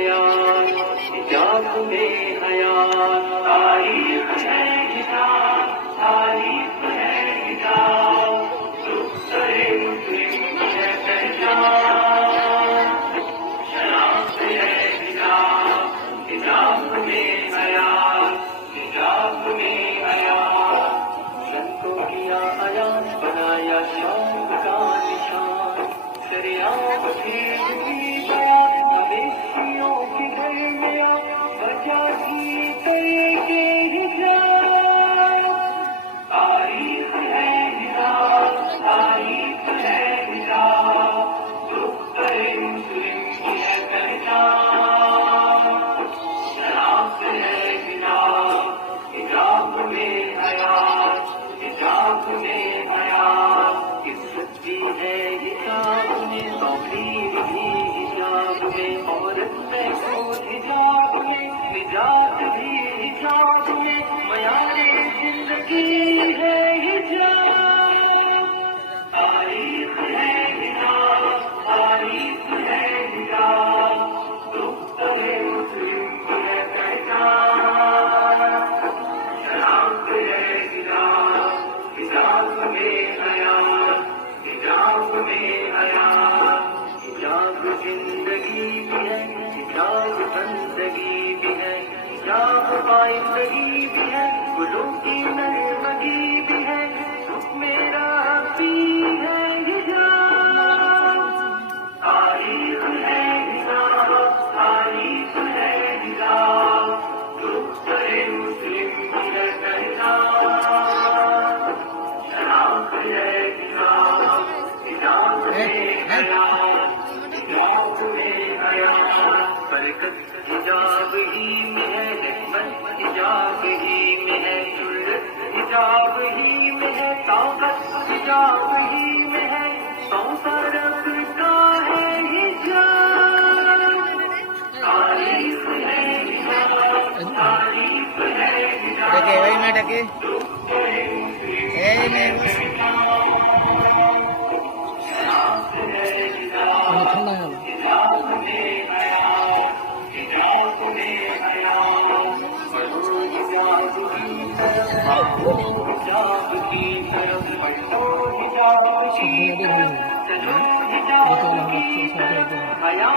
हयात, हिजाब में हयात। तारीफ है हिजाब, तारीफ है हिजाब, दुख्तरे मुस्लिम है पहचान। शनाख्त है हिजाब, हिजाब में हयात, हिजाब में हयात। संतों किया आयात, बनाया शान का निशान। शरियात भेद दी बयात, मवेशियों के घर में आ, बचा की तरीके हिजाब। तारीफ है हिजाब, तारीफ है हिजाब, दुख्तरे मुस्लिम की है पहचान। शनाख्त है हिजाब, हिजाब में हयात, हिजाब में हयात। इज्जत भी है हिजाब में, तौहीद भी हिजाब में, औरत महफूज हिजाब में, निजात भी हिजाब में, मयारे जिंदगी है हिजाब। तारीफ है हिजाब, तारीफ है हिजाब, दुख्तरे मुस्लिम की है पहचान। शनाख्त है हिजाब, हिजाब में हयात, हिजाब में हयात। हिजाब जिंदगी भी है, हिजाब बंदगी भी है, हिजाब पाइंदगी भी है, गुलों की नरमगी भी है, मेरा भी है हिजाब। तारीफ है हिजाब, तारीफ है हिजाब, दुख्तरे मुस्लिम की है पहचान। शनाख्त है हिजाब, हिजाब में हयात, हिजाब में हयात। बरकत हिजाब ही में है, हिकमत हिजाब ही में है, जुर्रत हिजाब ही में है, ताकत हिजाब ही में है, सौ तरफ का है हिजाब। तारीफ है हिजाब, तारीफ है हिजाब, डके वही में डके दुख्तरे मुस्लिम ए में शनाख्त है हिजाब, ठंडा है हिजाब में हयात, हिजाब में हयात। बढ़ो हिजाब की तरफ, आओ हिजाब की तरफ, बढ़ो हिजाब की तरफ, चलो हिजाब की तरफ। हया